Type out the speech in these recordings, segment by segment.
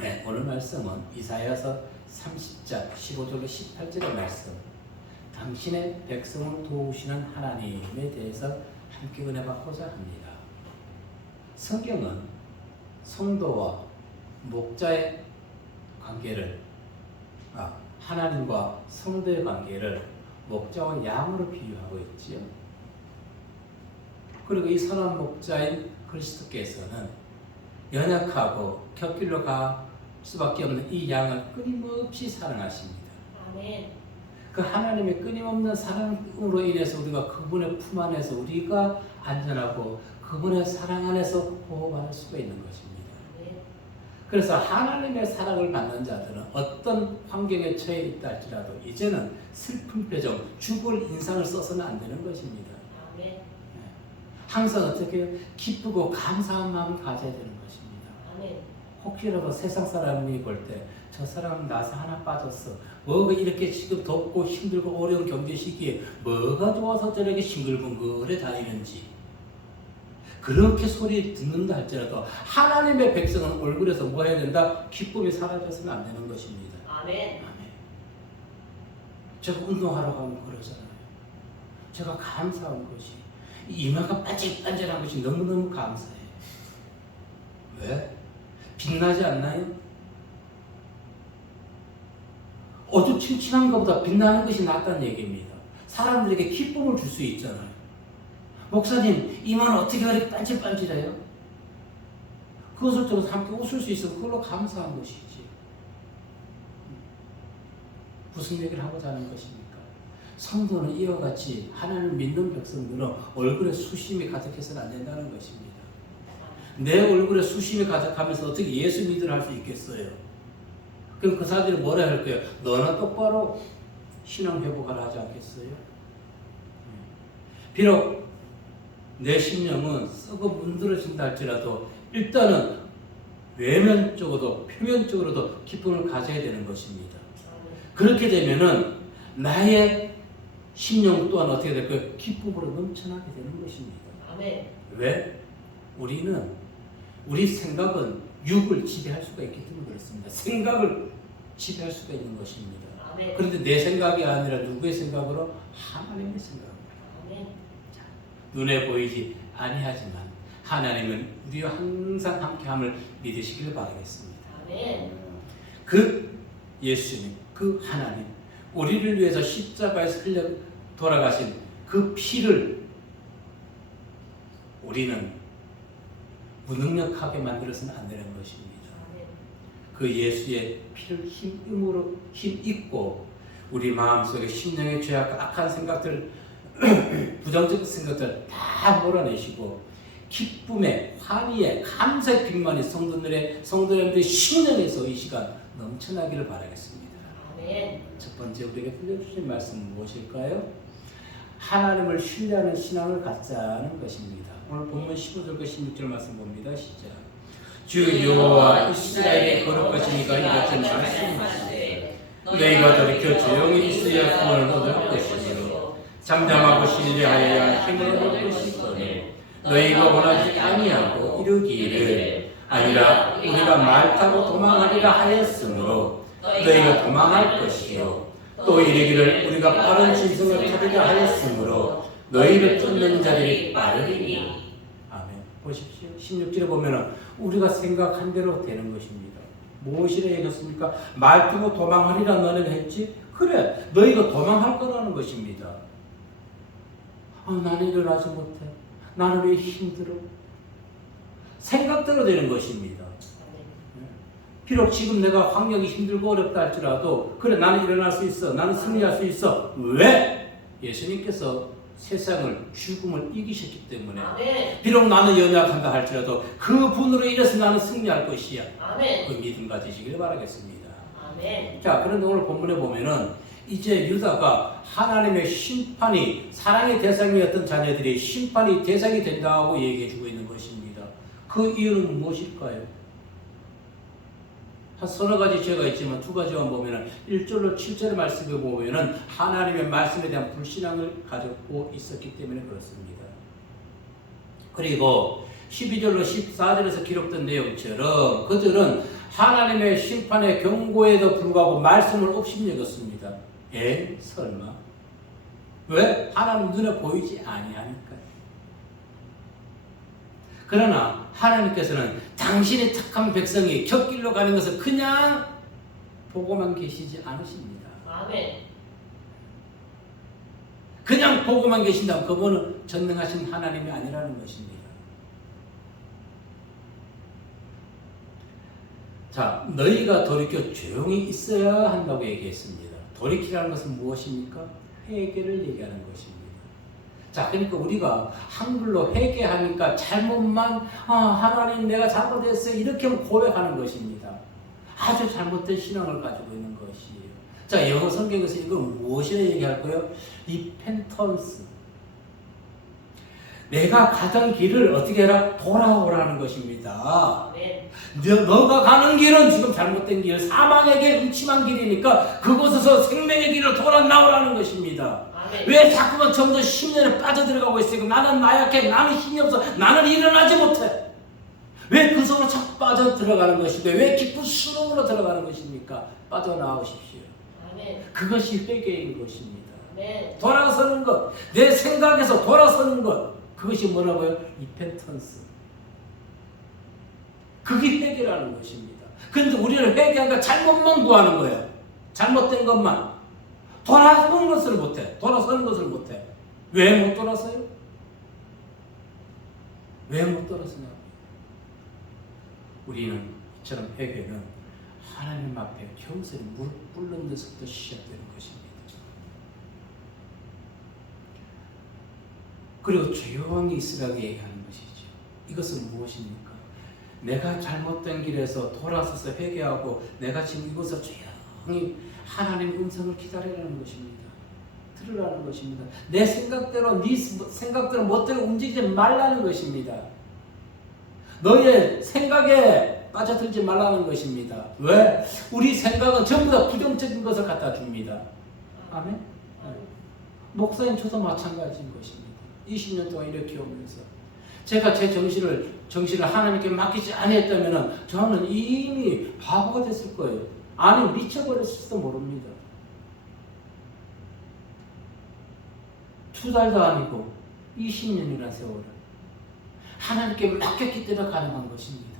네, 오늘 말씀은 이사야서 30장 15절로 18절의 말씀, 당신의 백성을 도우시는 하나님에 대해서 함께 은혜 받고자 합니다. 성경은 성도와 목자의 관계를, 하나님과 성도의 관계를 목자와 양으로 비유하고 있지요. 그리고 이 선한 목자인 그리스도께서는 연약하고 곁길로 갈 수밖에 없는 이 양을 끊임없이 사랑하십니다. 아멘. 그 하나님의 끊임없는 사랑으로 인해서 우리가 그분의 품 안에서 우리가 안전하고 그분의 사랑 안에서 보호받을 수가 있는 것입니다. 그래서 하나님의 사랑을 받는 자들은 어떤 환경에 처해 있다 할지라도 이제는 슬픈 표정, 죽을 인상을 써서는 안 되는 것입니다. 아멘. 항상 어떻게 기쁘고 감사한 마음을 가져야 되는 것입니다. 아멘. 혹시라도 세상 사람이 볼 때 저 사람 나서 하나 빠졌어, 뭐가 이렇게 지금 덥고 힘들고 어려운 경제 시기에 뭐가 좋아서 저렇게 싱글벙글해 다니는지 그렇게 소리 듣는다 할지라도 하나님의 백성은 얼굴에서 뭐 해야 된다? 기쁨이 사라져서는 안 되는 것입니다. 아멘. 아멘. 제가 운동하러 가면 그러잖아요. 제가 감사한 것이 이마가 반질반질한 것이 너무너무 감사해요. 왜? 빛나지 않나요? 어두침침한 것보다 빛나는 것이 낫다는 얘기입니다. 사람들에게 기쁨을 줄 수 있잖아요. 목사님, 이마는 어떻게 그렇게 반질반질해요? 그것을 통해서 함께 웃을 수 있어서 그걸로 감사한 것이지. 무슨 얘기를 하고자 하는 것입니까? 성도는 이와 같이 하나님을 믿는 백성들은 얼굴에 수심이 가득해서는 안 된다는 것입니다. 내 얼굴에 수심이 가득하면서 어떻게 예수 믿으라 할 수 있겠어요? 그럼 그 사람들이 뭐라 할 거예요? 너나 똑바로 신앙 회복하라 하지 않겠어요? 비록 내 심령은 썩어 문드러진다 할지라도 일단은 외면적으로도 표면적으로도 기쁨을 가져야 되는 것입니다. 그렇게 되면은 나의 심령 또한 어떻게 될까요? 기쁨으로 넘쳐나게 되는 것입니다. 아멘. 왜? 우리 생각은 육을 지배할 수가 있기 때문에 그렇습니다. 생각을 지배할 수가 있는 것입니다. 아멘. 그런데 내 생각이 아니라 누구의 생각으로? 하나님의 생각입니다. 아멘. 눈에 보이지 아니하지만 하나님은 우리와 항상 함께함을 믿으시길 바라겠습니다. 아멘. 그 예수님, 그 하나님, 우리를 위해서 십자가에서 흘려 돌아가신 그 피를 우리는 무능력하게 만들어서는 안 되는 것입니다. 아멘. 그 예수의 피를 힘입고 우리 마음속에 심령의 죄악과 악한 생각들, 부정적 생각들 다 몰아내시고 기쁨의, 환희의, 감사의 빅만이 성도님들의 심령에서 이 시간 넘쳐나기를 바라겠습니다. 아멘. 첫 번째 우리에게 들려주신 말씀은 무엇일까요? 하나님을 신뢰하는 신앙을 갖자는 것입니다. 오늘 본문 15절과 16절 말씀 봅니다. 시작. 주 여호와 이스라엘의 거룩하시니까 이같이 말씀하시되 너희가 돌이켜 조용히 있어야 구원을 얻을 것이요 잠잠하고 신뢰하여야 힘을 얻을 것이거늘 너희가 원하지 아니하고 이르기를 아니라 우리가 말 타고 도망하리라 하였으므로 너희가 도망할 것이요 또 이르기를 우리가 빠른 짐승을 타리라 하였으므로 너희를 쫓는 자들이 빠르리니. 아멘. 보십시오. 16절에 보면은 우리가 생각한 대로 되는 것입니다. 무엇이라 얘기했습니까? 말 타고 도망하리라 너는 했지? 그래, 너희가 도망할 거라는 것입니다. 나는 일어나지 못해. 나는 왜 힘들어? 생각대로 되는 것입니다. 비록 지금 내가 환경이 힘들고 어렵다 할지라도 그래, 나는 일어날 수 있어. 나는 승리할 수 있어. 왜? 예수님께서 세상을, 죽음을 이기셨기 때문에. 아멘. 비록 나는 연약한다 할지라도 그 분으로 인해서 나는 승리할 것이야. 아멘. 그 믿음 가지시길 바라겠습니다. 아멘. 자, 그런데 오늘 본문에 보면은 이제 유다가 하나님의 심판이, 사랑의 대상이었던 자녀들이 심판이 대상이 된다고 얘기해 주고 있는 것입니다. 그 이유는 무엇일까요? 한 서너 가지 죄가 있지만 두 가지만 보면은 1절로 7절의 말씀에 보면은 하나님의 말씀에 대한 불신앙을 가지고 있었기 때문에 그렇습니다. 그리고 12절로 14절에서 기록된 내용처럼 그들은 하나님의 심판의 경고에도 불구하고 말씀을 업신여겼습니다. 설마? 왜? 하나님 눈에 보이지 아니하니까. 그러나 하나님께서는 당신의 택한 백성이 곁길로 가는 것을 그냥 보고만 계시지 않으십니다. 아멘. 그냥 보고만 계신다면 그분은 전능하신 하나님이 아니라는 것입니다. 자, 너희가 돌이켜 조용히 있어야 한다고 얘기했습니다. 돌이키라는 것은 무엇입니까? 회개를 얘기하는 것입니다. 자, 그러니까 우리가 한글로 회개하니까 잘못만 하나님 내가 잘못했어요 이렇게 고백하는 것입니다. 아주 잘못된 신앙을 가지고 있는 것이에요. 자, 영어 성경에서 이건 무엇이라 얘기할 거예요? repentance. 내가 가던 길을 어떻게 해라? 돌아오라는 것입니다. 아멘. 너가 가는 길은 지금 잘못된 길, 사망의 길, 음침한 길이니까 그곳에서 생명의 길을 돌아 나오라는 것입니다. 아멘. 왜 자꾸만 점점 심년에 빠져들어가고 있으니까 나는 나약해, 나는 힘이 없어, 나는 일어나지 못해. 왜 그 속으로 자꾸 빠져들어가는 것이고 왜 깊은 수렁으로 들어가는 것입니까? 빠져나오십시오. 아멘. 그것이 회개인 것입니다. 아멘. 돌아서는 것, 내 생각에서 돌아서는 것, 그것이 뭐라고요? 리펜턴스. 그게 회개라는 것입니다. 그런데 우리는 회개하니까 잘못만 구하는 거예요. 잘못된 것만. 돌아서는 것을 못해. 돌아서는 것을 못해. 왜 못 돌아서요? 왜 못 돌아서냐고. 우리는 이처럼 회개는 하나님 앞에 경솔히 무릎 꿇는 데서부터 시작되는 것입니다. 그리고 조용히 있으라고 얘기하는 것이죠. 이것은 무엇입니까? 내가 잘못된 길에서 돌아서서 회개하고 내가 지금 이곳에서 조용히 하나님 음성을 기다리라는 것입니다. 들으라는 것입니다. 내 생각대로 네 생각대로 멋대로 움직이지 말라는 것입니다. 너의 생각에 빠져들지 말라는 것입니다. 왜? 우리 생각은 전부 다 부정적인 것을 갖다 줍니다. 아멘? 목사님 저도 마찬가지인 것입니다. 20년 동안 이렇게 오면서 제가 제 정신을 하나님께 맡기지 않았다면 저는 이미 바보가 됐을 거예요. 아니 미쳐버렸을지도 모릅니다. 2달도 아니고 20년이라는 세월을 하나님께 맡겼기 때문에 가능한 것입니다.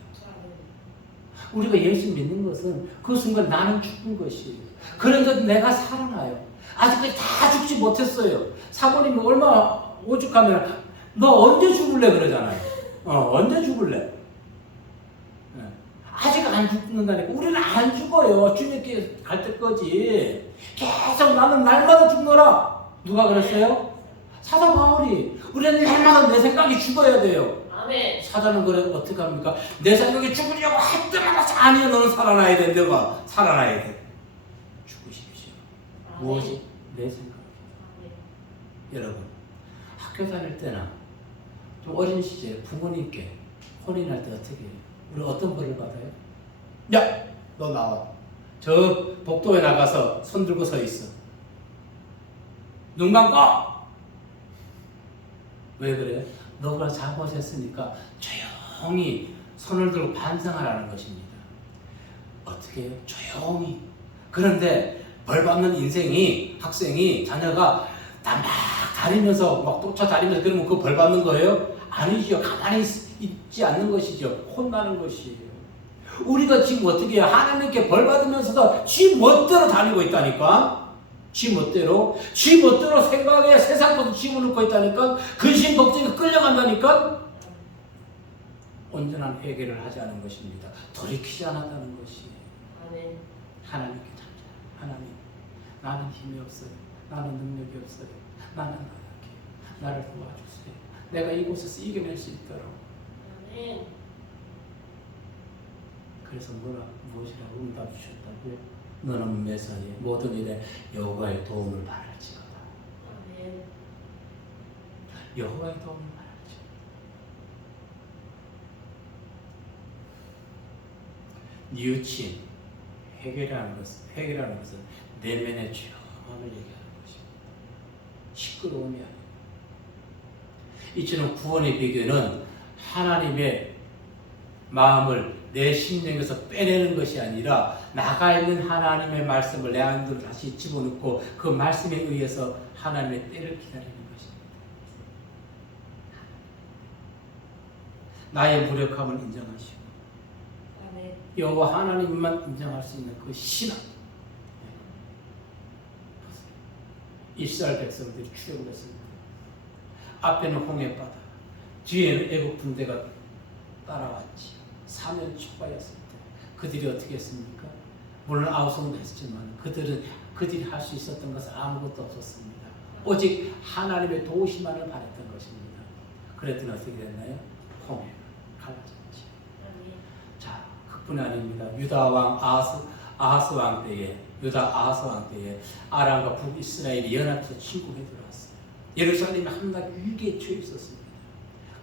우리가 예수 믿는 것은 그 순간 나는 죽은 것이에요. 그런데 내가 살아나요. 아직까지 다 죽지 못했어요. 사모님이 얼마나 오죽하면 너 언제 죽을래 그러잖아요. 언제 죽을래? 네. 아직 안 죽는다니까. 우리는 안 죽어요. 주님께 갈 때까지 계속 나는 날마다 죽노라. 누가 그랬어요? 사도 바울이. 우리는 날마다 내 생각이 죽어야 돼요. 아멘. 사단은 그래 어떻게 합니까? 내 생각이 죽으려고 할 때마다 아니요 너는 살아나야 돼. 너가 살아나야 돼. 죽으십시오. 무엇이? 내 생각이에요. 여러분 학교 다닐 때나 또 어린 시절에 부모님께 혼인할 때 어떻게 해요? 우리 어떤 벌을 받아요? 야! 너 나와. 저 복도에 나가서 손 들고 서 있어. 눈 감고! 왜 그래요? 너가 잘못했으니까 조용히 손을 들고 반성하라는 것입니다. 어떻게 해요? 조용히. 그런데 벌 받는 인생이, 학생이, 자녀가 다 막 다니면서 막 쫓아다니면서 그러면 그 벌 받는 거예요? 아니죠. 가만히 있지 않는 것이죠. 혼나는 것이에요. 우리가 지금 어떻게 해요? 하나님께 벌 받으면서도 지 멋대로 다니고 있다니까. 지 멋대로 생각에 세상 것도 집어넣고 있다니까. 근심 걱정에 끌려간다니까. 온전한 회개를 하지 않은 것입니다. 돌이키지 않았다는 것이에요. 아멘. 하나님께 찾자. 하나님, 나는 힘이 없어요. 나는 능력이 없어요. 나는 나약해요. 나를 도와주세요. 내가 이곳에서 이겨낼 수 있도록. 아멘. 그래서 무엇이라고 응답 주셨다고요? 너는 매사에 모든 일에 여호와의 도움을 바랄지어다. 아멘. 여호와의 도움을 바랄지. 뉘우침, 회개라는 것은 내면의 죄악을 얘기하는 것입니다. 시끄러움이 아니에요. 이처럼 구원의 비결은 하나님의 마음을 내 심령에서 빼내는 것이 아니라 나가 있는 하나님의 말씀을 내 안으로 다시 집어넣고 그 말씀에 의해서 하나님의 때를 기다리는 것입니다. 나의 무력함을 인정하시고 아멘. 여호와 하나님만 인정할 수 있는 그 신앙. 이스라엘 백성들이 출애굽했습니다. 앞에는 홍해바다, 뒤에는 애국 군대가 따라왔지. 사면 초과였을 때 그들이 어떻게 했습니까? 물론 아우성도 했지만 그들이 할 수 있었던 것은 아무것도 없었습니다. 오직 하나님의 도우심만을 바랬던 것입니다. 그랬더니 어떻게 됐나요? 홍해가 갈라졌지. 아멘. 자, 그뿐 아닙니다. 유다 왕 아하스 왕 때에 아람과 북이스라엘이 연합해서 침공해 들어왔어요. 예루살렘이 한날 위기에 처해 있었습니다.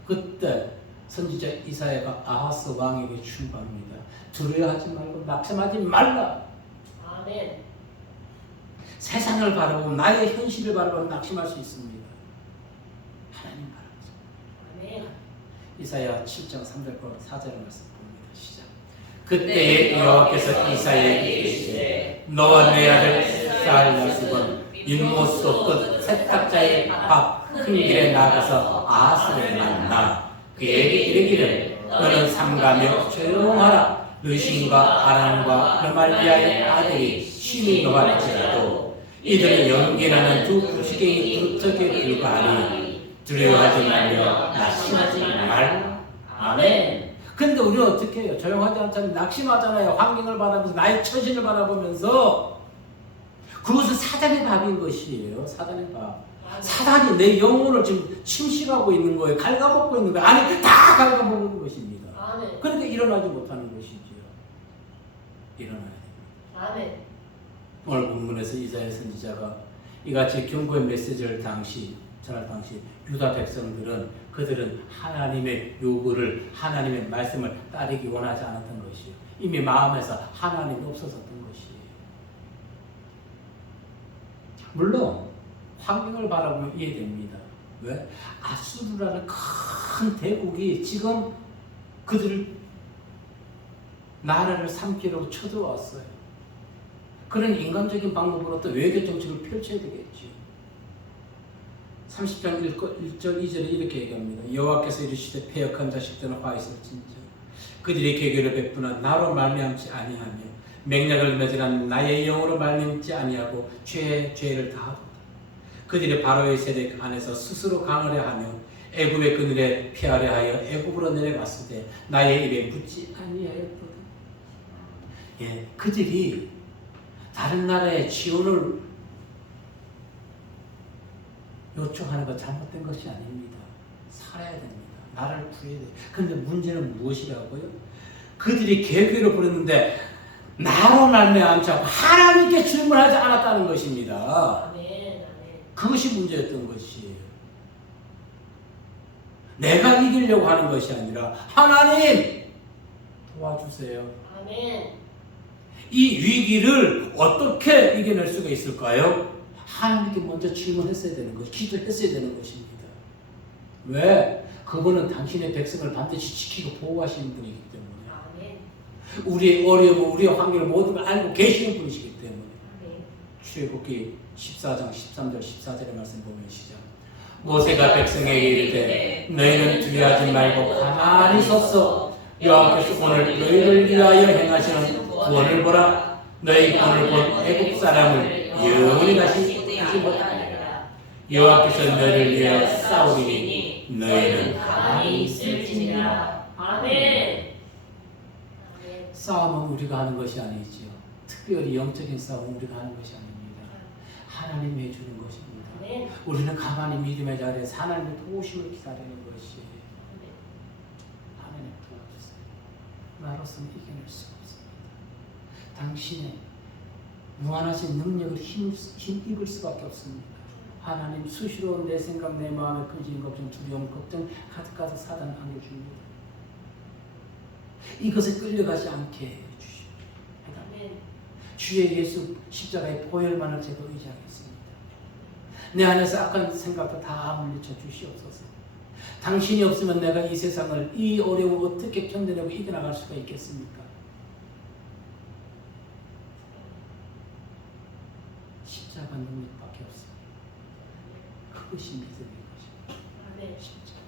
그때 선지자 이사야가 아하스 왕에게 충고합니다. 두려워하지 말고 낙심하지 말라. 아멘. 세상을 바라보고 나의 현실을 바라보고 낙심할 수 있습니다. 하나님 바라보죠. 아멘. 이사야 7장 3절과 4절의 말씀 봅니다. 시작. 그때에 여호와께서 이사야에게 이르시되 너와 내 아들 쌀야수건 율무소 끝 세탁자의 밥 큰 길에 나가서 아하스를 만나 그에게 이르기를 너는 삼가며 조용하라. 르신과 아람과 르말리아의 아들이 심히 노할지라도 이들은 연기나는 두 부시갱이 부르트기에 불과하니 두려워하지 말며 낙심하지 말라. 아멘. 근데 우리는 어떻게 해요? 조용하지 않잖아요. 낙심하잖아요. 환경을 바라보면서 나의 처신을 바라보면서 그것은 사단의 밥인 것이에요. 사단의 밥. 사단이 내 영혼을 지금 침식하고 있는 거예요. 갉아먹고 있는 거예요. 아니 다 갉아먹는 것입니다. 아멘. 그러니까 일어나지 못하는 것이지요. 일어나야 됩니다. 아멘. 오늘 본문에서 이사야 선지자가 이같이 경고의 메시지를 전할 당시 유다 백성들은 그들은 하나님의 요구를 하나님의 말씀을 따르기 원하지 않았던 것이요. 이미 마음에서 하나님이 없어졌던 것이에요. 물론 환경을 바라보면 이해됩니다. 왜? 아수르라는 큰 대국이 지금 그들을 나라를 삼키려고 쳐들어왔어요. 그런 인간적인 방법으로 또 외교 정책을 펼쳐야 되겠죠. 30장 1절 2절에 이렇게 얘기합니다. 여호와께서 이르시되 패역한 자식들은 화 있을진저 그들이 계교를 베푸나 나로 말미암지 아니하며 맹약을 맺으란 나의 영으로 말미암지 아니하고 죄를 다하도다. 그들이 바로의 세대 안에서 스스로 강하려 하며 애굽의 그늘에 피하려 하여 애굽으로 내려갔을 때 나의 입에 묻지 아니하였거든. 예, 그들이 다른 나라의 지원을 요청하는 것 잘못된 것이 아닙니다. 살아야 됩니다. 나라를 구해야 돼요. 그런데 문제는 무엇이라고요? 그들이 계획을 부렸는데 나로 말미암지 않고 하나님께 질문하지 않았다는 것입니다. 아멘. 아멘. 그것이 문제였던 것이에요. 내가 이기려고 하는 것이 아니라 하나님 도와주세요. 아멘. 이 위기를 어떻게 이겨낼 수가 있을까요? 하나님께 먼저 질문했어야 되는 것, 기도했어야 되는 것입니다. 왜? 그분은 당신의 백성을 반드시 지키고 보호하시는 분이기 때문에. 아멘. 우리의 어려움, 우리의 환경을 모든 걸 알고 계시는 분이시기 때문에. 아멘. 출애굽기 14장 13절 14절의 말씀 보면 시작. 모세가 백성에게 이르되 너희는 두려워하지 말고 가만히 섰어. 여호와께서 오늘 너희를 위하여 행하시는 구원을 보라. 너희 구원을 본 애국 사람을 영원히 다시 보지 못하리라. 여호와께서 너희를 위하여 싸우리니 너희는 가만히 있을지니라. 아멘. 싸움은 우리가 하는 것이 아니지요. 특별히 영적인 싸움은 우리가 하는 것이 아닙니다. 하나님이 해주는 것입니다. 아멘. 우리는 가만히 믿음의 자리에서 하나님의 도우심을 기다리는 것이에요. 하나님 도와주세요. 나로서는 이겨낼 수가 없습니다. 당신의 무한하신 능력을 힘입을 수밖에 없습니다. 하나님 수시로 내 생각, 내 마음의 근심, 걱정, 두려움, 걱정 가득가득 사단 안겨줍니다. 이것에 끌려가지 않게 해주십니다. 아멘. 주의 예수 십자가의 보혈만을 제가 의지하겠습니다. 내 안에서 악한 생각도 다 물리쳐 주시옵소서. 당신이 없으면 내가 이 세상을, 이 어려움을 어떻게 견뎌내고 이겨나갈 수가 있겠습니까? 십자가 능력밖에 없습니다. 그것이 믿음인 것입니다. 아멘. 십자가.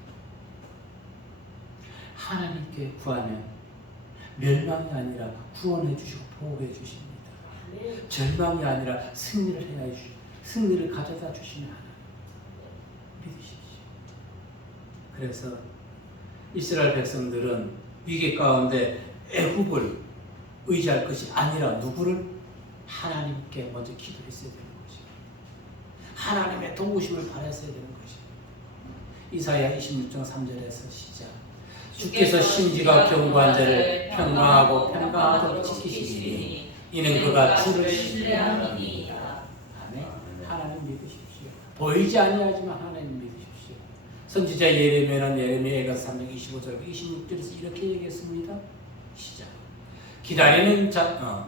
하나님께 구하면 멸망이 아니라 구원해 주시고 보호해 주십니다. 아멘. 절망이 아니라 승리를 해야 주시고 승리를 가져다 주시는 하나님 믿으십시오. 그래서 이스라엘 백성들은 위기 가운데 애굽을 의지할 것이 아니라 누구를? 하나님께 먼저 기도했어야 되는 것입니다. 하나님의 도우심을 바랐어야 되는 것입니다. 이사야 26장 3절에서 시작. 주께서 심지가 견고한 자를 평강하고 평강하도록 지키시리니 이는 그가 주를 신뢰함이니이다. 아멘. 하나님 믿으십시오. 보이지 아니하지만 하나님 믿으십시오. 선지자 예레미야는 예레미야가 3장 25절 26절에서 이렇게 얘기했습니다. 시작. 기다리는 자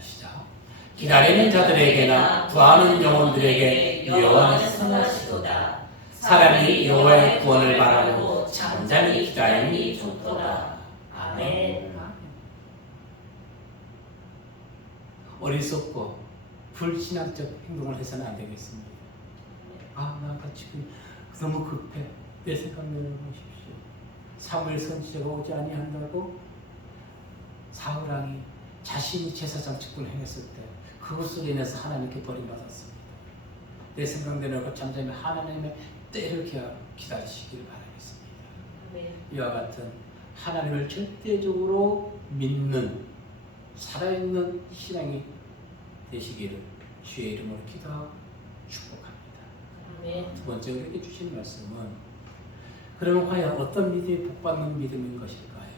시작. 기다리는 자들에게나 구하는 영혼들에게 여호와는 선하시도다. 사람이 여호와의 구원을 바라고 잠잠히 기다림이 좋도다. 아멘. 어리석고 불신앙적 행동을 해서는 안 되겠습니다. 나 지금 너무 급해. 내 생각 내려보십시오. 사무엘 선지자가 오지 아니한다고 사울왕이 자신이 제사장 직분을 행했을 때 그것으로 인해서 하나님께 버림받았습니다. 내 생각대로 잠잠히 하나님의 때를 기다리시기를 바라겠습니다. 아멘. 이와 같은 하나님을 절대적으로 믿는 살아있는 신앙이 되시기를 주의 이름으로 기도하고 축복합니다. 아멘. 두 번째 우리에게 주신 말씀은 그러면 과연 어떤 믿음이 복받는 믿음인 것일까요?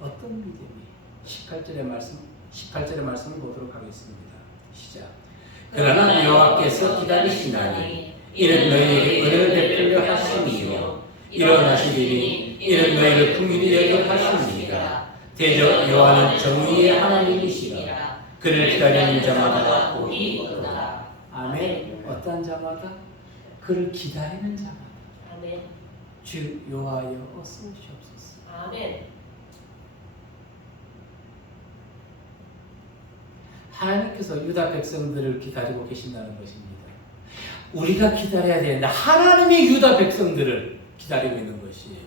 어떤 믿음이? 18절의 말씀을 보도록 하겠습니다. 시작. 그러나 여호와께서 기다리시나니 이는 너희에게 은혜를 베풀려 하심이요 일어나시리니 이는 너희를 긍휼히 여겨 하심이니라. 대저 여호와는 정의의 하나님이시라. 그를 기다리는 자마다 복이 있도다. 아멘. 어떤 자마다? 그를 기다리는 자마다. 아멘. 주 여호와여 어서 오시옵소서. 아멘. 하나님께서 유다 백성들을 기다리고 계신다는 것입니다. 우리가 기다려야 되는데 하나님이 유다 백성들을 기다리고 있는 것이에요.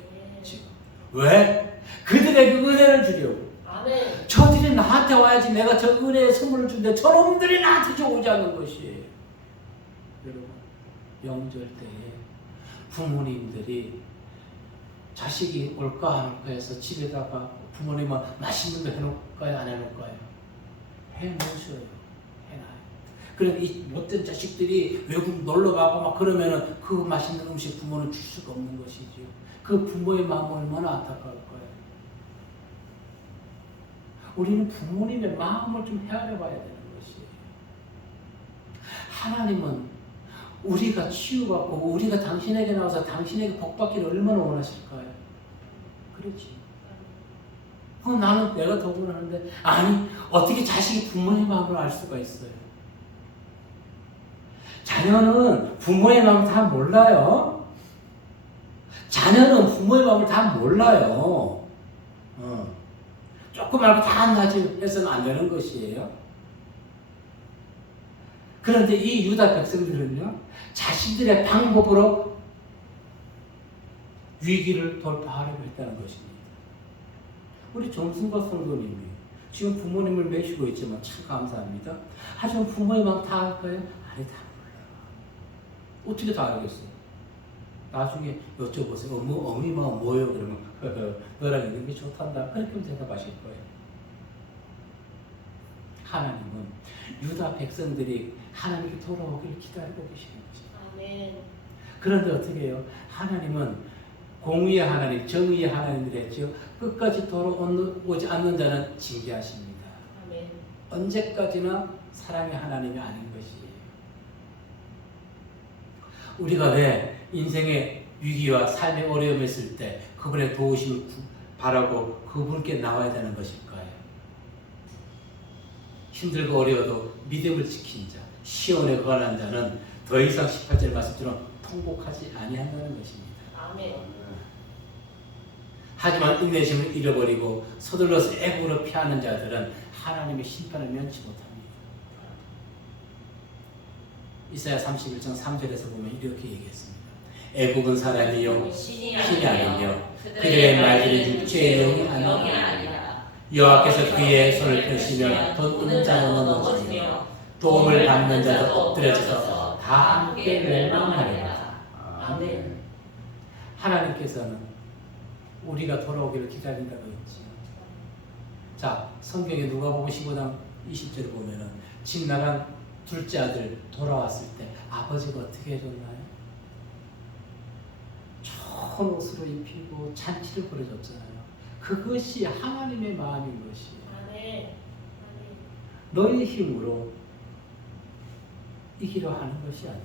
지금 왜? 그들에게 은혜를 주려고. 아멘. 저들이 나한테 와야지 내가 저 은혜의 선물을 주는데 저놈들이 나한테 오지 않는 것이에요. 여러분 명절 때에 부모님들이 자식이 올까 안 올까 해서 집에다가 부모님은 맛있는 거 해놓을까요 안 해놓을까요? 해놓으셔요. 해놔요. 그럼 이 못된 자식들이 외국 놀러가고 막 그러면은 그 맛있는 음식 부모는 줄 수가 없는 것이죠. 그 부모의 마음 얼마나 안타까울 거예요. 우리는 부모님의 마음을 좀 헤아려 봐야 되는 것이에요. 하나님은 우리가 치유받고 우리가 당신에게 나와서 당신에게 복받기를 얼마나 원하실까요? 그렇지. 나는 내가 더 원하는데 아니 어떻게 자식이 부모의 마음을 알 수가 있어요? 자녀는 부모의 마음을 다 몰라요. 자녀는 부모의 마음을 다 몰라요. 조금 알고 다 안다지 해서는 안 되는 것이에요. 그런데 이 유다 백성들은요, 자신들의 방법으로 위기를 돌파하려고 했다는 것입니다. 우리 정순과 성도님이 지금 부모님을 매시고 있지만 참 감사합니다. 하지만 부모의 마음 다 알까요? 아니, 다 몰라요. 어떻게 다 알겠어요? 나중에 여쭤보세요. 어머니 마음 뭐예요? 그러면 너랑 있는 게 좋단다. 그렇게 대답하실 거예요. 하나님은 유다 백성들이 하나님께 돌아오기를 기다리고 계시는 거죠. 아멘. 그런데 어떻게 해요? 하나님은 공의의 하나님, 정의의 하나님들 했죠. 끝까지 돌아오지 않는 자는 징계하십니다. 아멘. 언제까지나 사랑의 하나님이 아닌 것이에요. 우리가 왜 인생의 위기와 삶의 어려움이 있을 때 그분의 도우심을 바라고 그분께 나와야 되는 것일까요? 힘들고 어려워도 믿음을 지킨 자, 시온에 거하는 자는 더 이상 18절 말씀처럼 통곡하지 아니한다는 것입니다. 아멘. 하지만 인내심을 잃어버리고 서둘러서 애국으로 피하는 자들은 하나님의 심판을 면치 못합니다. 이사야 31장 3절에서 보면 이렇게 얘기했습니다. 애국은 사람이요 신이 아니며 그들의 말들이 육체의 영이 아니라 여호와께서 그의 손을 펴시며 돋는 자는 넘어지며 도움을 받는 자도 엎드려져서 다 함께 멸망하리라. 아멘. 하나님께서는 우리가 돌아오기를 기다린다고 했지. 자, 성경에 누가복음 15장 20절을 보면은 집 나간 둘째 아들 돌아왔을 때 아버지가 어떻게 해줬나요? 좋은 옷으로 입히고 잔치를 벌여줬잖아요. 그것이 하나님의 마음인 것이에요. 아멘. 너의 힘으로 이기려 하는 것이 아니라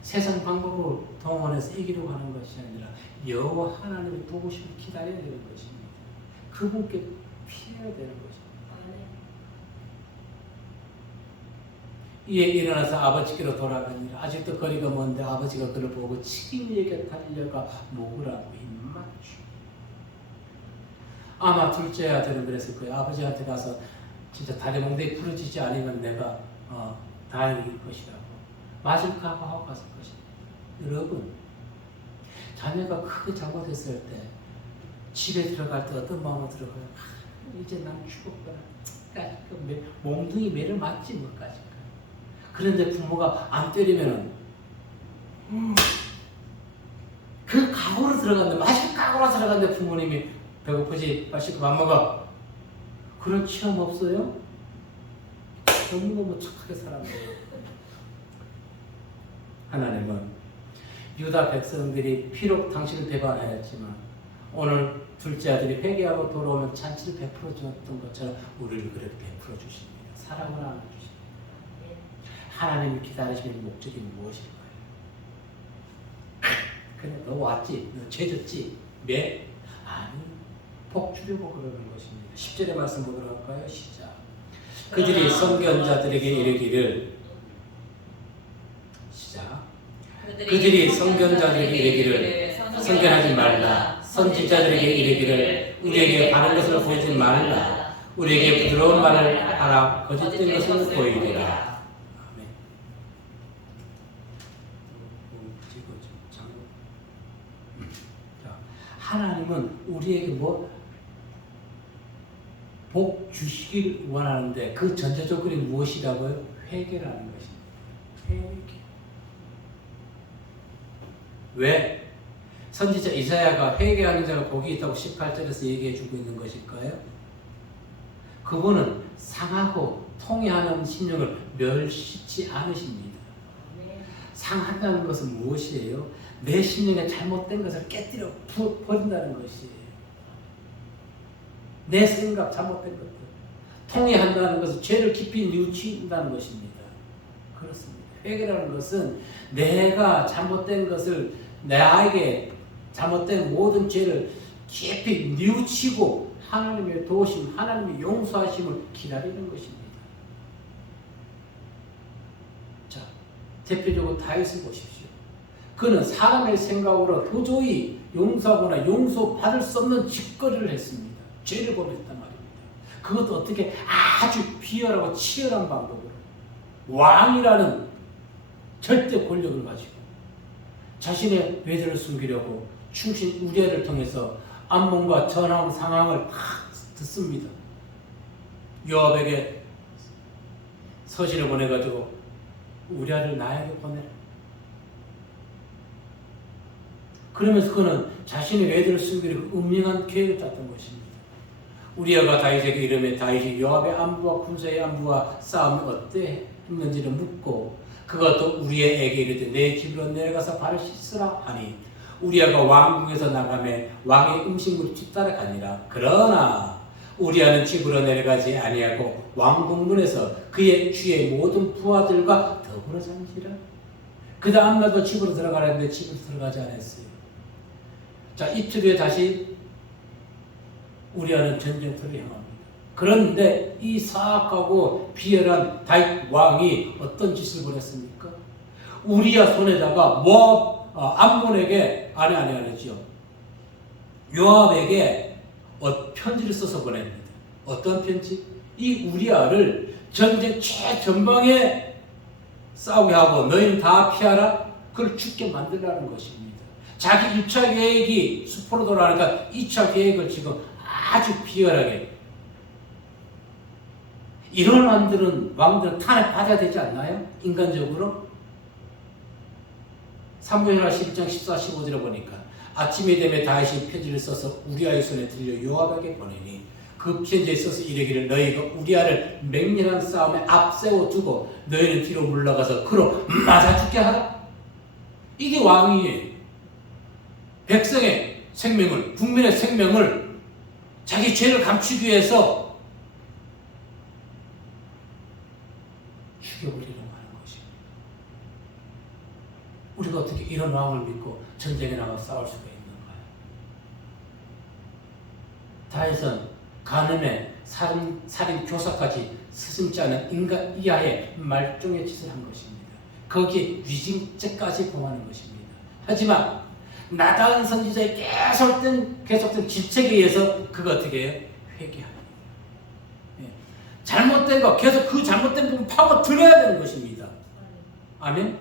세상 방법으로 동원해서 이기려고 하는 것이 아니라 여호와 하나님의 도우심을 기다려야 되는 것입니다. 그분께 피해야 되는 것입니다. 이에 일어나서 아버지께로 돌아가니라. 아직도 거리가 먼데 아버지가 그를 보고 치밀하게 달려가 목을 안고 입맞추. 아마 둘째 아들은 그랬을 거예요. 아버지한테 가서 진짜 다리 몽둥이 부러지지 않으면 내가 다행일 것이라고 맞을까 하고 갔을 것입니다. 여러분, 자녀가 크게 잘못했을 때 집에 들어갈 때 어떤 마음으로 들어가요? 이제 난 죽었구나. 몽둥이 매를 맞지 뭐까지. 그런데 부모가 안 때리면은 그 각오로 들어갔는데 마실 각오로 들어갔는데 부모님이 배고프지? 맛있고 밥 먹어. 그런 체험 없어요? 너무너무 착하게 살았네요. 하나님은 유다 백성들이 비록 당신을 배반하였지만 오늘 둘째 아들이 회개하고 돌아오면 잔치를 베풀어 주었던 것처럼 우리를 그렇게 베풀어 주십니다. 사랑을 나눠 주십니다. 하나님이 기다리시는 목적이 무엇일까요? 그래, 너 왔지? 너 죄졌지? 매? 아니, 복 주려고 그러는 것입니다. 10절의 말씀 보도록 할까요? 시작. 그들이 선견자들에게 이르기를 시작. 그들이 선견자들에게 이르기를 선견하지 말라. 선지자들에게 이르기를 우리에게 바른 것을 보이지 말라. 우리에게 부드러운 말을 하라. 거짓된 것을 보이리라. 하나님은 우리에게 복 주시길 원하는데 그 전제 조건이 무엇이라고요? 회개라는 것입니다. 회개. 왜? 선지자 이사야가 회개하는 자가 복이 있다고 18절에서 얘기해 주고 있는 것일까요? 그분은 상하고 통해하는 심령을 멸시치 않으십니다. 상한다는 것은 무엇이에요? 내 심령에 잘못된 것을 깨뜨려 버린다는 것이에요. 내 생각, 잘못된 것들. 통해한다는 것은 죄를 깊이 뉘우친다는 것입니다. 그렇습니다. 회개라는 것은 내가 잘못된 것을, 나에게 잘못된 모든 죄를 깊이 뉘우치고 하나님의 도우심, 하나님의 용서하심을 기다리는 것입니다. 자, 대표적으로 다윗을 보십시오. 그는 사람의 생각으로 도저히 용서하거나 용서받을 수 없는 짓거리를 했습니다. 죄를 범했단 말입니다. 그것도 어떻게 아주 비열하고 치열한 방법으로 왕이라는 절대 권력을 가지고 자신의 외도를 숨기려고 충신 우리아를 통해서 암몬과 전황 상황을 다 듣습니다. 요압에게 서신을 보내가지고 우리아를 나에게 보내라. 그러면서 그는 자신의 외도를 숨기려고 음흉한 계획을 짰던 것입니다. 우리아가 다윗에게 이르매 다윗이 요압의 안부와 군사의 안부와 싸움이 어땠는지를 묻고 그것도 우리아에게 이르되 내 집으로 내려가서 발을 씻으라 하니 우리아가 왕궁에서 나가매 왕의 음식물이 뒤따라가니라. 그러나 우리아는 집으로 내려가지 아니하고 왕궁문에서 그의 주의 모든 부하들과 더불어 잔지라. 그 다음 날도 집으로 들어가라 했는데 집으로 들어가지 않았어요. 자, 이틀 후에 다시 우리아는 전쟁터로 향합니다. 그런데 이 사악하고 비열한 다윗 왕이 어떤 짓을 벌였습니까? 우리야 손에다가 모압 암몬에게 아니죠. 요압에게 편지를 써서 보냅니다. 어떤 편지? 이 우리아를 전쟁 최전방에 싸우게 하고 너희는 다 피하라. 그걸 죽게 만들라는 것입니다. 자기 1차 계획이 수포로 돌아가니까 2차 계획을 지금 아주 비열하게 이런 왕들은 탄핵받아야 되지 않나요? 인간적으로? 사무엘하 11장 14, 15절에 보니까 아침이 되면 다윗이 편지를 써서 우리아의 손에 들려 요압에게 보내니 그 편지에 써서 이르기를 너희가 우리아를 맹렬한 싸움에 앞세워 두고 너희는 뒤로 물러가서 그로 맞아 죽게 하라. 이게 왕이에요. 백성의 생명을, 국민의 생명을 자기 죄를 감추기 위해서 죽여버리려고 하는 것입니다. 우리가 어떻게 이런 왕을 믿고 전쟁에 나가 싸울 수가 있는가요? 다윗은 간음에 살인, 교사까지 스승지 않은 인간 이하의 말종의 짓을 한 것입니다. 거기에 위증죄까지 범하는 것입니다. 하지만 나다운 선지자의 계속된 질책에 의해서 그가 어떻게 해요? 회개합니다. 잘못된 거 계속 그 잘못된 부분 파고들어야 되는 것입니다. 아멘.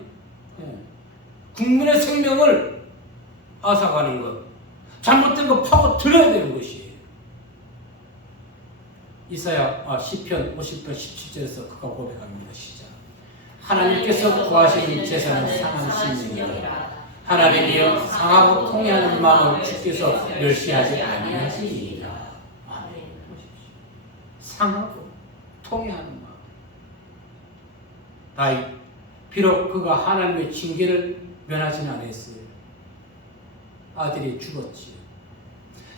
국민의 생명을 앗아가는 것, 잘못된 거 파고들어야 되는 것이에요. 이사야 시편 50편 17절에서 그가 고백합니다. 시작. 하나님께서 구하시는 제사는 상한 심령이라. 하나님이여 상하고 통해하는 마음을 주께서 멸시하지 아니하시리이다. 아멘. 상하고 통해하는 마음. 다윗 비록 그가 하나님의 징계를 면하지는 않았어요. 아들이 죽었지요.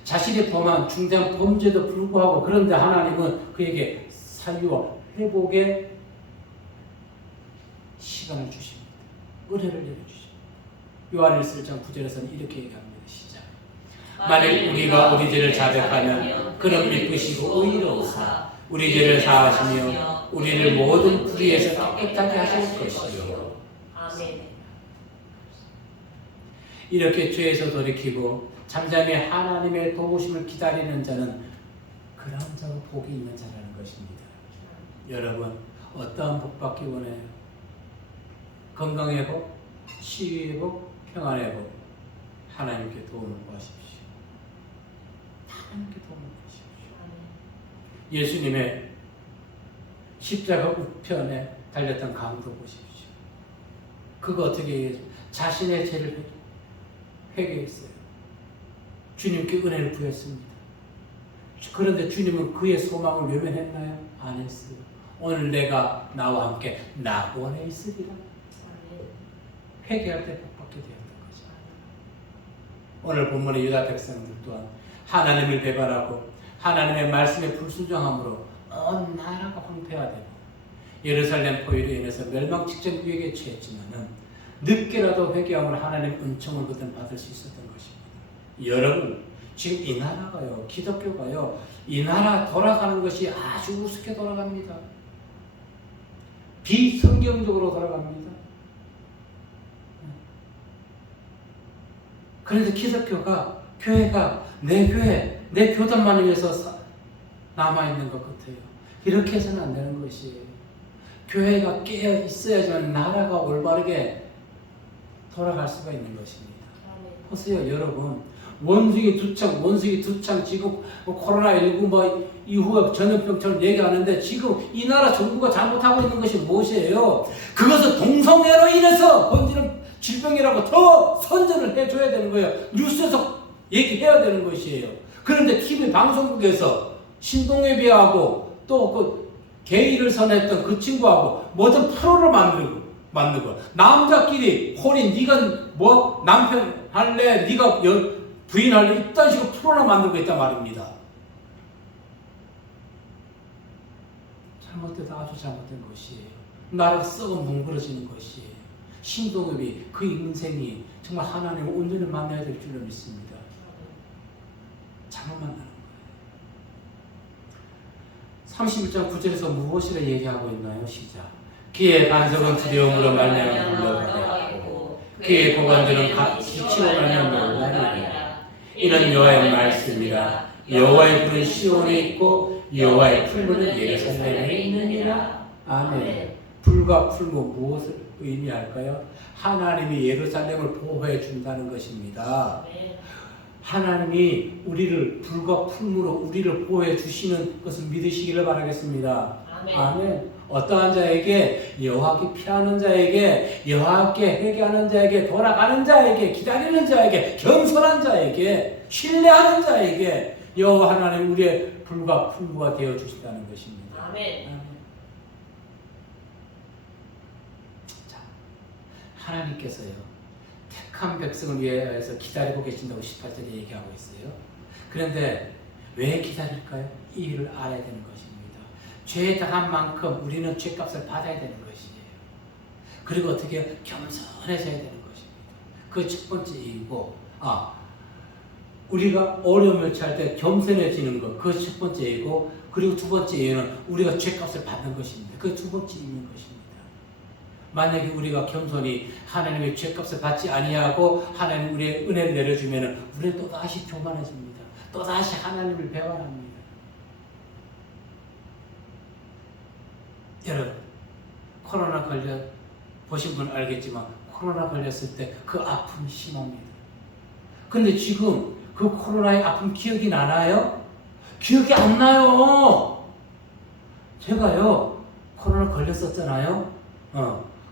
자신이 범한 중대한 범죄도 불구하고 그런데 하나님은 그에게 사유와 회복의 시간을 주십니다. 은혜를 내려주십니다. 요한 1장 9절에서는 이렇게 얘기합니다. 시작. 만일 우리가 우리 죄를 자백하면 그는 믿으시고 의로우사 우리 죄를 사하시며 우리를 모든 불의에서 깨끗하게 하실 것이요. 아멘. 이렇게 죄에서 돌이키고 잠잠히 하나님의 도우심을 기다리는 자는 그런 자가 복이 있는 자라는 것입니다. 여러분 어떠한 복받기 원해요? 건강회복, 치유회복, 평안회복. 하나님께 도움을 구하십시오. 하나님께 도움을 구하십시오. 예수님의 십자가 우편에 달렸던 강도 보십시오. 그거 어떻게 해요? 자신의 죄를 회개했어요. 주님께 은혜를 구했습니다. 그런데 주님은 그의 소망을 외면했나요? 안 했어요. 오늘 내가 나와 함께 낙원에 있으리라. 회개할 때 복받게 되었던 거죠. 오늘 본문의 유다 백성들 또한 하나님을 배반하고 하나님의 말씀에 불순종함으로 온 나라가 황폐화되고 예루살렘 포위로 인해서 멸망 직전 위기에 처했지만은 늦게라도 회개함으로 하나님 은총을 받을 수 있었던 것입니다. 여러분 지금 이 나라가요, 기독교가요, 이 나라 돌아가는 것이 아주 우습게 돌아갑니다. 비성경적으로 돌아갑니다. 그런데 기독교가, 교회가 내 교회, 내 교단만을 위해서 남아있는 것 같아요. 이렇게 해서는 안 되는 것이에요. 교회가 깨어 있어야지만 나라가 올바르게 돌아갈 수가 있는 것입니다. 보세요, 여러분. 원숭이 두창 지금 코로나19 이후에 전염병처럼 얘기하는데 지금 이 나라 정부가 잘못하고 있는 것이 무엇이에요? 그것은 동성애로 인해서 번지는 질병이라고 더 선전을 해줘야 되는 거예요. 뉴스에서 얘기해야 되는 것이에요. 그런데 TV 방송국에서 신동엽이하고 또 그 게이를 선했던 그 친구하고 모든 프로를 만든 거. 남자끼리 홀인 네가 뭐 남편 할래, 네가 부인 할래, 이딴 식으로 프로를 만들고 있단 말입니다. 잘못돼도 아주 잘못된 것이에요. 나라가 썩어 뭉그러지는 것이에요. 신동엽이 그 인생이 정말 하나님을 온전히 만나야 될 줄로 믿습니다. 잘못 만나는 거예요. 31장 9절에서 무엇이라 얘기하고 있나요? 시작. 그의 반석은 두려움으로 말미암아 물러가고 그의 고관들은 지치로 말미암아 놀라리라. 이는 여호와의 말씀이라. 여호와의 불은 시온에 있고 여호와의 풀무는 예루살렘에 있느니라. 아멘. 불과 풀무 무엇을 의미할까요? 하나님이 예루살렘을 보호해 준다는 것입니다. 하나님이 우리를 불과 풀무로 우리를 보호해 주시는 것을 믿으시기를 바라겠습니다. 아멘. 어떠한 자에게, 여호와께 피하는 자에게, 여호와께 회개하는 자에게, 돌아가는 자에게, 기다리는 자에게, 겸손한 자에게, 신뢰하는 자에게 여호와 하나님 우리의 불과 풀무가 되어 주신다는 것입니다. 아멘. 자, 하나님께서요 택한 백성을 위해서 기다리고 계신다고 18절에 얘기하고 있어요. 그런데 왜 기다릴까요? 이 일을 알아야 되는 것입니다. 죄에 당한 만큼 우리는 죄값을 받아야 되는 것이에요. 그리고 어떻게 겸손해져야 되는 것입니다. 그 첫 번째 이유고, 우리가 어려움을 처할 때 겸손해지는 것, 그 첫 번째 이유고, 그리고 두 번째 이유는 우리가 죄값을 받는 것입니다. 그 두 번째 이유인 것입니다. 만약에 우리가 겸손히 하나님의 죄값을 받지 아니하고 하나님 우리의 은혜를 내려주면 우리는 또다시 교만해집니다. 또다시 하나님을 배반합니다. 여러분, 코로나 걸려 보신 분은 알겠지만 코로나 걸렸을 때 그 아픔이 심합니다. 근데 지금 그 코로나의 아픔 기억이 나나요? 기억이 안 나요. 제가요 코로나 걸렸었잖아요.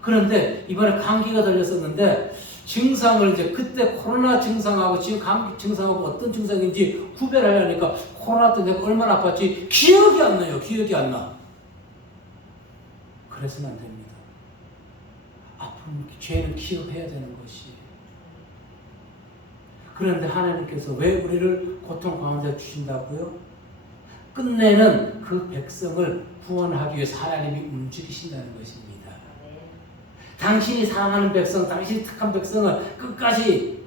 그런데 이번에 감기가 걸렸었는데 증상을 이제 그때 코로나 증상하고 지금 감기 증상하고 어떤 증상인지 구별하려니까 코로나 때 내가 얼마나 아팠지 기억이 안 나요. 기억이 안 나. 그래서는 안 됩니다. 아픔, 죄는 기억해야 되는 것이에요. 그런데 하나님께서 왜 우리를 고통 가운데 주신다고요? 끝내는 그 백성을 구원하기 위해서 하나님이 움직이신다는 것입니다. 당신이 사랑하는 백성, 당신이 택한 백성은 끝까지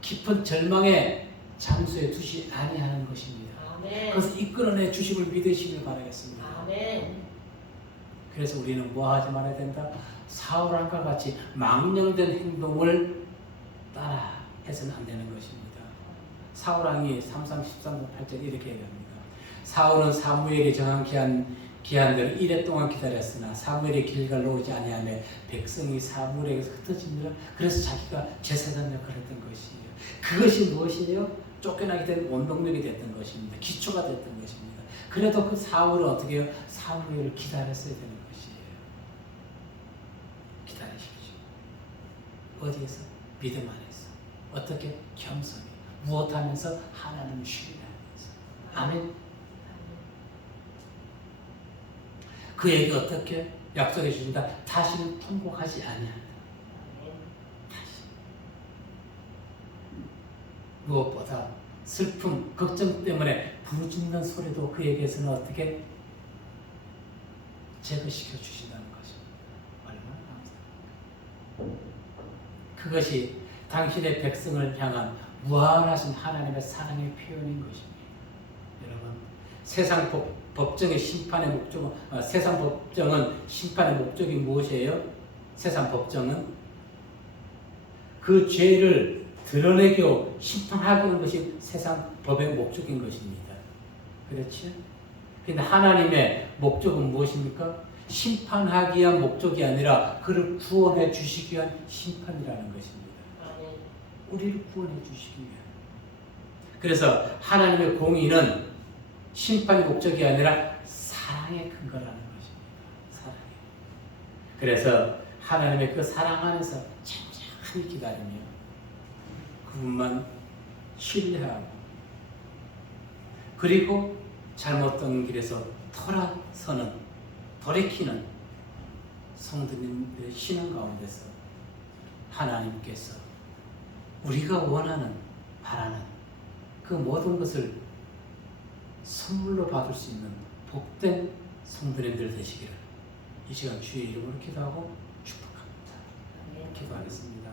깊은 절망의 장소에 두지 아니하는 것입니다. 그래서 이끌어내 주심을 믿으시길 바라겠습니다. 그래서 우리는 뭐 하지 말아야 된다? 사울왕과 같이 망령된 행동을 따라 해서는 안 되는 것입니다. 사울왕이 3상 13장 8절 이렇게 얘기합니다. 사울은 사무엘이 정한 기한대로 1회 동안 기다렸으나 사무엘이 길갈로 오지 아니하며 백성이 사무엘에게서 흩어지니라. 그래서 자기가 제사장 역할을 했던 것이에요. 그것이 무엇이에요? 쫓겨나게 된 원동력이 됐던 것입니다. 기초가 됐던 것입니다. 그래도 그 사울은 어떻게 해요? 사무엘을 기다렸어야 되는 것이에요. 기다리십시오. 어디에서? 믿음 안에서. 어떻게? 겸손히. 무엇하면서? 하나님을 신뢰하면서. 아멘. 그에게 어떻게 약속해 주신다? 다시는 통곡하지 아니한다. 다시. 무엇보다 슬픔, 걱정 때문에 부르짖는 소리도 그에게서는 어떻게 제거시켜 주신다는 것입니다. 얼마나 감사합니까? 그것이 당신의 백성을 향한 무한하신 하나님의 사랑의 표현인 것입니다. 여러분, 세상 법정의 심판의 목적은, 세상 법정은 심판의 목적이 무엇이에요? 세상 법정은 그 죄를 드러내고 심판하기 하는 것이 세상 법의 목적인 것입니다. 그렇지? 근데 하나님의 목적은 무엇입니까? 심판하기 위한 목적이 아니라 그를 구원해 주시기 위한 심판이라는 것입니다. 우리를 구원해 주시기 위한. 그래서 하나님의 공의는 심판의 목적이 아니라 사랑의 근거라는 것입니다. 사랑이. 그래서 하나님의 그 사랑 안에서 잠잠히 기다리며 그분만 신뢰하고 그리고 잘못된 길에서 돌이키는 성도님들의 신앙 가운데서 하나님께서 우리가 원하는, 바라는 그 모든 것을 선물로 받을 수 있는 복된 성도님들 되시기를 이 시간 주의 이름으로 기도하고 축복합니다. 기도하겠습니다.